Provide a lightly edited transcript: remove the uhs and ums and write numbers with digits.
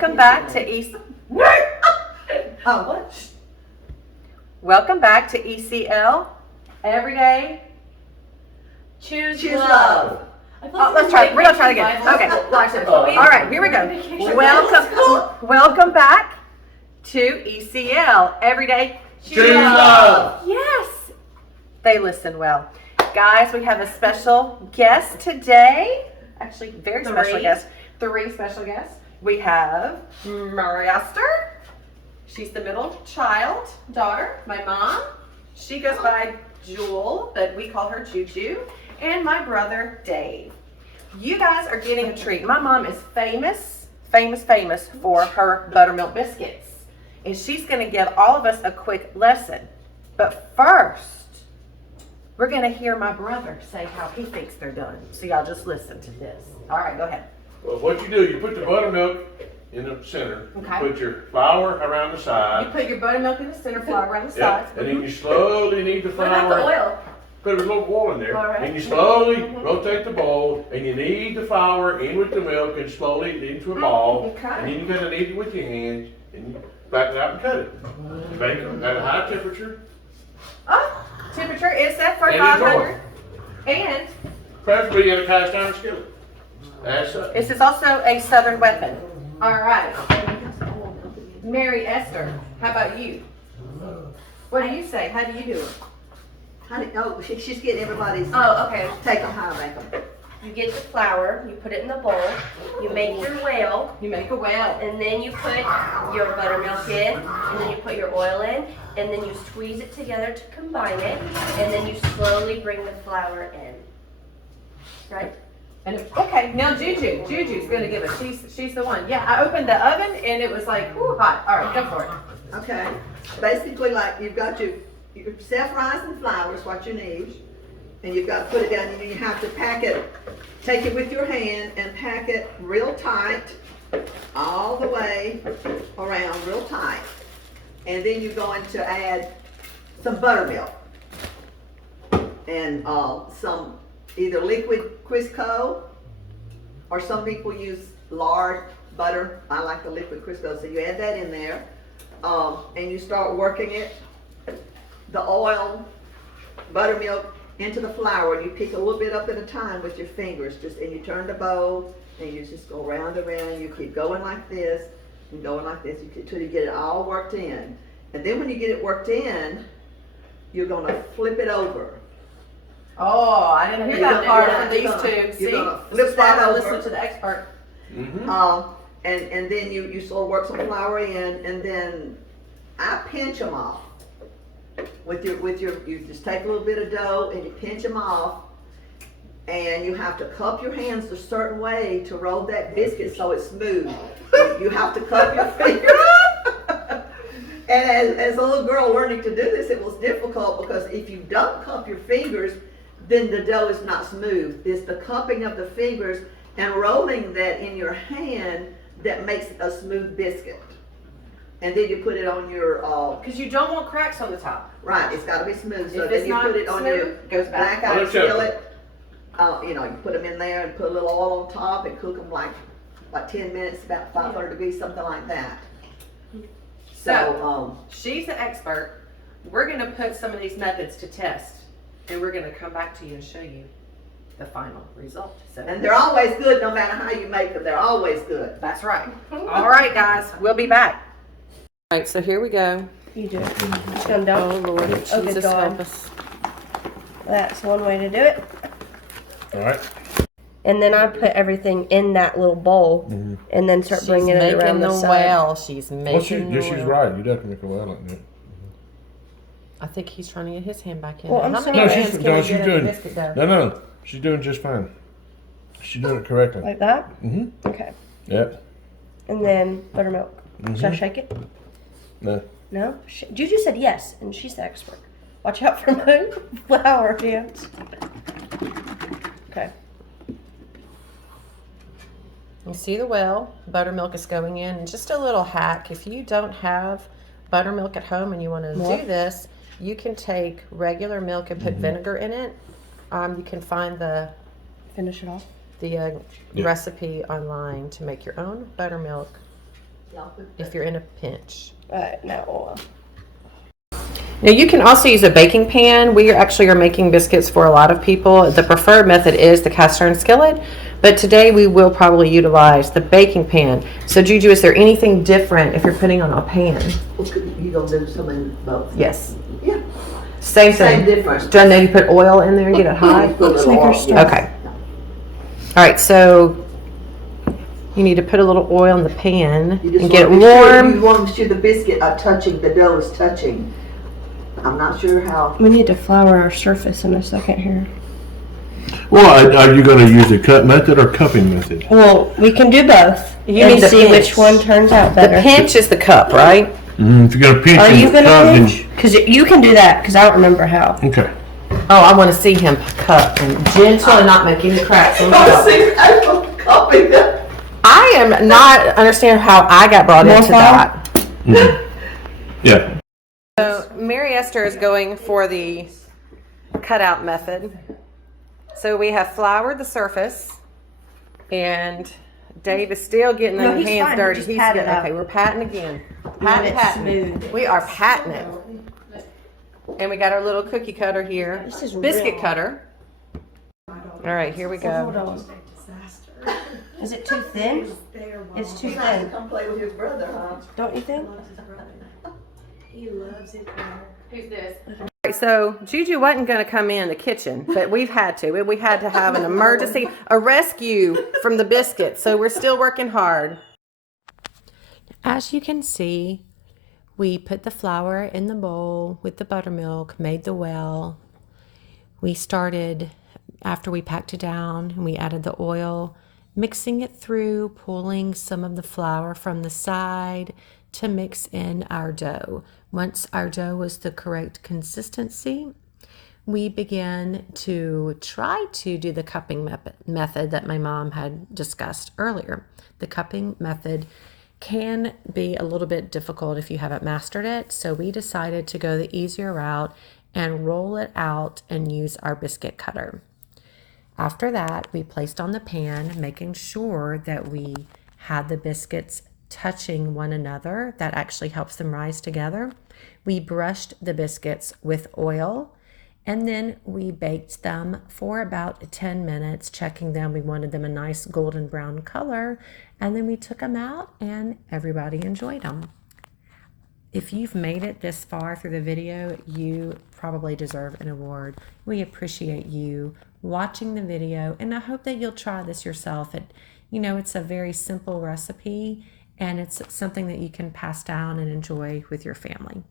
Welcome back to Welcome back to ECL. Everyday choose love. Let's try. We're gonna try it again. Okay. All right. Here we go. Welcome back to ECL. Everyday choose love. Yes. They listen well, guys. We have a special guest today. Actually, very special guest. 3 special guests. We have Mariester. She's the middle daughter. My mom. She goes by Jewel, but we call her Juju. And my brother, Dave. You guys are getting a treat. My mom is famous for her buttermilk biscuits. And she's going to give all of us a quick lesson. But first, we're going to hear my brother say how he thinks they're done. So y'all just listen to this. All right, go ahead. Well, what you do, you put the buttermilk in the center. Okay. You put your flour around the side. You put your buttermilk in the center, flour around the sides. And then you slowly knead the flour. What about the oil? Put a little oil in there. All right. And you slowly rotate the bowl, and you knead the flour in with the milk, and slowly knead into a ball. Okay. And then you gotta knead it with your hands, and you back it out and cut it. You bake them at a high temperature. Temperature is set for And 500. And Preferably in a cast iron skillet. That's it. this is also a southern weapon. All right. Mary Esther, how about you? What do you say? How do you do it? Honey, oh, she's getting everybody's. Oh, okay. Take them how I make them. You get the flour, you put it in the bowl, you make your whale, You make a well. and then you put your buttermilk in, and then you put your oil in, and then you squeeze it together to combine it, and then you slowly bring the flour in. Right? And okay, now Juju's gonna give it. She's the one. Yeah, I opened the oven and it was like, ooh, hot. All right, go for it. Okay. Basically, like you've got your self-rising flour is what you need, and you've got to put it down. You have to pack it. Take it with your hand and pack it real tight, all the way around, real tight. And then you're going to add some buttermilk and some either liquid crisco, or some people use lard butter. I like the liquid crisco, so you add that in there, and you start working it. The oil, buttermilk into the flour. You pick a little bit up at a time with your fingers, and you turn the bowl, and you just go round and round. You keep going like this and going like this until you get it all worked in. And then when you get it worked in, you're gonna flip it over. Oh, I didn't hear that part from these two. See, You're gonna flip that over. Listen to the expert. And then you sort of work some flour in, and then I pinch them off. You just take a little bit of dough and you pinch them off, and you have to cup your hands a certain way to roll that biscuit so it's smooth. You have to cup your fingers. And as a little girl learning to do this, it was difficult because if you don't cup your fingers, then the dough is not smooth. It's the cupping of the fingers and rolling that in your hand that makes a smooth biscuit. And then you put it on your Because you don't want cracks on the top. right. It's got to be smooth. So If then it's you not put it on your smooth, goes back. black iron skillet. You put them in there and put a little oil on top and cook them like 10 minutes, about 500 degrees, something like that. So she's the expert. We're going to put some of these methods to test, and we're going to come back to you and show you the final result. So, And they're always good, no matter how you make them. They're always good. that's right. All right, guys, we'll be back. All right, so here we go. You do it. Come down. Oh Lord, Jesus God. help us. That's one way to do it. All right. And then I put everything in that little bowl, and then start bringing it around the side. well. She's making Well, she's right. You definitely make a well like that. I think he's trying to get his hand back in. Well, there. I'm How sorry. many No, hands she's can we she's get in doing. the biscuit dough? No, she's doing just fine. She's doing it correctly. Like that? Mm-hmm. Okay. Yep. And then buttermilk. Should I shake it? No. No? Juju said yes, and she's the expert. Watch out for my flour hands. Okay. You see the well, buttermilk is going in. And just a little hack, if you don't have buttermilk at home and you want to do this, you can take regular milk and put vinegar in it. You can find the Finish it off. recipe online to make your own buttermilk if you're in a pinch. No oil. Now you can also use a baking pan. We actually are making biscuits for a lot of people. The preferred method is the cast iron skillet, but today we will probably utilize the baking pan. So Juju, is there anything different if you're putting on a pan? You gonna do some in both? Yes. Yeah. Same thing. Same difference. Do I know you put oil in there and get it hot? Put a little oil, yeah. Okay. All right, so you need to put a little oil in the pan You just and get it wanna be sure- warm. You want to make sure the biscuit are touching, the dough is touching. I'm not sure how. We need to flour our surface in a second here. Well, are you gonna use the cut method or cupping method? Well, we can do both. You and need to see pinch. which one turns out The better. pinch is the cup, right? If you're gonna pinch Are and you gonna cup, then- pinch? Because you can do that. Because I don't remember how. Okay. Oh, I want to see him cup and gentle and not make any cracks. in the cup. I am not understanding how I got brought More into flour? that. Yeah. So Mary Esther is going for the cutout method. So we have floured the surface, and Dave is still getting No, his he's hands fine. dirty. Just He's pat it good. out. Okay, we're patting again. Let Patting, it patting. smooth. We are patting it. And we got our little cookie cutter here. This is Biscuit real. cutter. All right, here we Hold go. on. Is it too thin? It's too thin. Come play with his brother, huh? Don't you think? Who's this? So Juju wasn't going to come in the kitchen, but we've had to. We had to have an emergency, a rescue from the biscuits. So we're still working hard. As you can see, we put the flour in the bowl with the buttermilk, made the well. We started, after we packed it down, and we added the oil, mixing it through, pulling some of the flour from the side to mix in our dough. Once our dough was the correct consistency, we began to try to do the cupping method that my mom had discussed earlier. The cupping method can be a little bit difficult if you haven't mastered it, so we decided to go the easier route and roll it out and use our biscuit cutter. After that, we placed on the pan, making sure that we had the biscuits touching one another. That actually helps them rise together. We brushed the biscuits with oil, and then we baked them for about 10 minutes, checking them. We wanted them a nice golden brown color, and then we took them out and everybody enjoyed them. If you've made it this far through the video, you probably deserve an award. We appreciate you watching the video, and I hope that you'll try this yourself. It's a very simple recipe, and it's something that you can pass down and enjoy with your family.